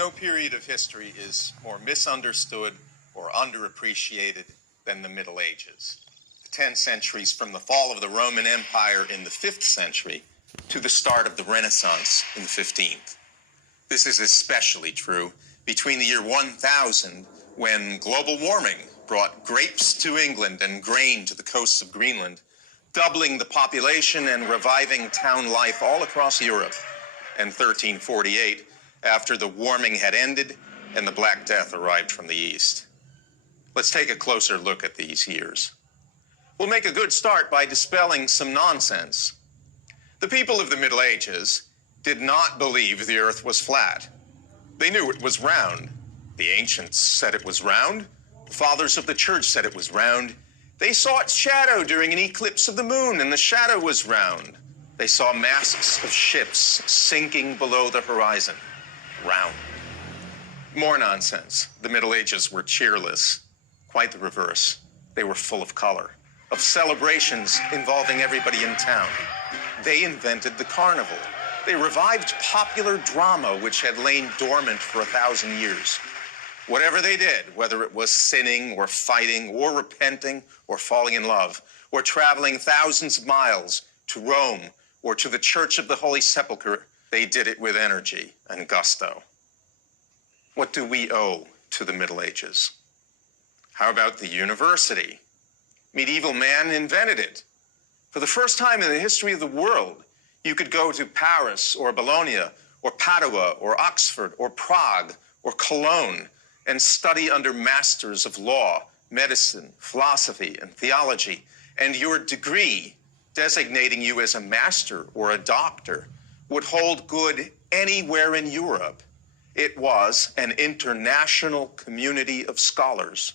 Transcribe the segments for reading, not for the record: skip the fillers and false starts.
No period of history is more misunderstood or underappreciated than the Middle Ages. The 10 centuries from the fall of the Roman Empire in the 5th century to the start of the Renaissance in the 15th. This is especially true between the year 1000, when global warming brought grapes to England and grain to the coasts of Greenland, doubling the population and reviving town life all across Europe, and 1348, after the warming had ended and the Black Death arrived from the east. Let's take a closer look at these years. We'll make a good start by dispelling some nonsense. The people of the Middle Ages did not believe the earth was flat. They knew it was round. The ancients said it was round. The fathers of the church said it was round. They saw its shadow during an eclipse of the moon, and the shadow was round. They saw masts of ships sinking below the horizon. Round. More nonsense. The Middle Ages were cheerless. Quite the reverse. They were full of color, of celebrations involving everybody in town. They invented the carnival. They revived popular drama, which had lain dormant for 1,000 years. Whatever they did, whether it was sinning or fighting or repenting or falling in love or traveling thousands of miles to Rome or to the Church of the Holy Sepulchre, they did it with energy and gusto. What do we owe to the Middle Ages? How about the university? Medieval man invented it. For the first time in the history of the world, you could go to Paris or Bologna or Padua or Oxford or Prague or Cologne and study under masters of law, medicine, philosophy, and theology, and your degree, designating you as a master or a doctor, would hold good anywhere in Europe. It was an international community of scholars.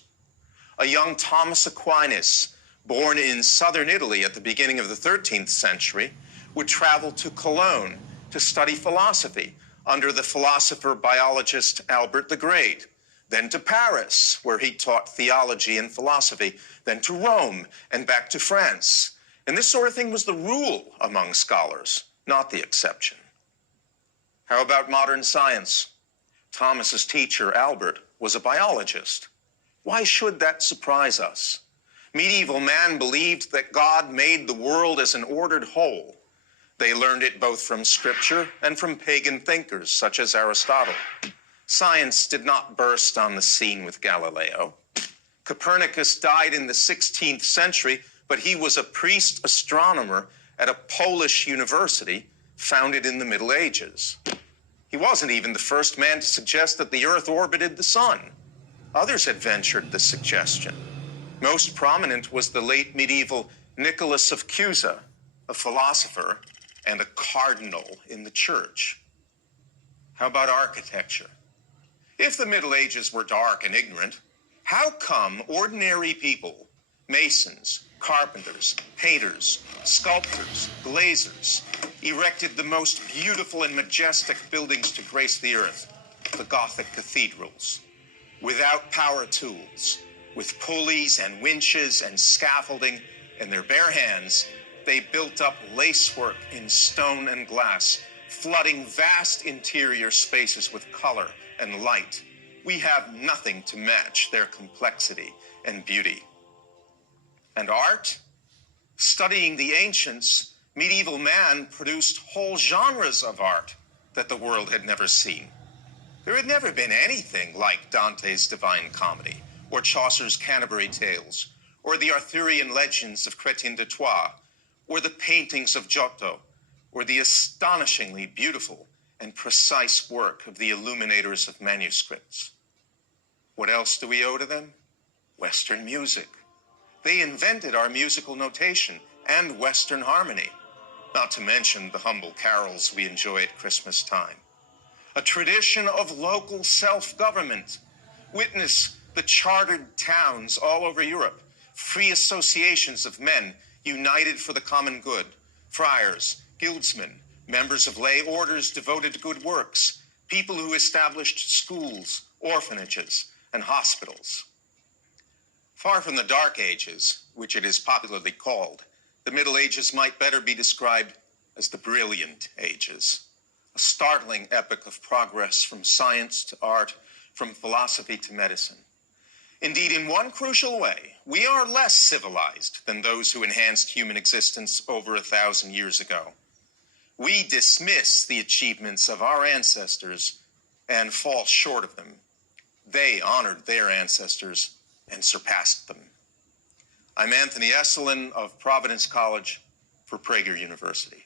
A young Thomas Aquinas, born in southern Italy at the beginning of the 13th century, would travel to Cologne to study philosophy under the philosopher-biologist Albert the Great, then to Paris, where he taught theology and philosophy, then to Rome and back to France. And this sort of thing was the rule among scholars, not the exception. How about modern science? Thomas's teacher, Albert, was a biologist. Why should that surprise us? Medieval man believed that God made the world as an ordered whole. They learned it both from scripture and from pagan thinkers, such as Aristotle. Science did not burst on the scene with Galileo. Copernicus died in the 16th century, but he was a priest astronomer at a Polish university founded in the Middle Ages. He wasn't even the first man to suggest that the Earth orbited the sun. Others had ventured the suggestion. Most prominent was the late medieval Nicholas of Cusa, a philosopher and a cardinal in the church. How about architecture? If the Middle Ages were dark and ignorant, how come ordinary people, masons, carpenters, painters, sculptors, glazers, erected the most beautiful and majestic buildings to grace the earth, the Gothic cathedrals, without power tools, with pulleys and winches and scaffolding in their bare hands? They built up lacework in stone and glass, flooding vast interior spaces with color and light. We have nothing to match their complexity and beauty. And art? Studying the ancients, medieval man produced whole genres of art that the world had never seen. There had never been anything like Dante's Divine Comedy, or Chaucer's Canterbury Tales, or the Arthurian legends of Crétin de Troyes, or the paintings of Giotto, or the astonishingly beautiful and precise work of the illuminators of manuscripts. What else do we owe to them? Western music. They invented our musical notation and Western harmony, not to mention the humble carols we enjoy at Christmas time. A tradition of local self-government. Witness the chartered towns all over Europe, free associations of men united for the common good, friars, guildsmen, members of lay orders devoted to good works, people who established schools, orphanages, and hospitals. Far from the Dark Ages, which it is popularly called, the Middle Ages might better be described as the Brilliant Ages. a startling epoch of progress from science to art, from philosophy to medicine. Indeed, in one crucial way, we are less civilized than those who enhanced human existence over 1,000 years ago. We dismiss the achievements of our ancestors and fall short of them. They honored their ancestors and surpassed them. I'm Anthony Esolen of Providence College for Prager University.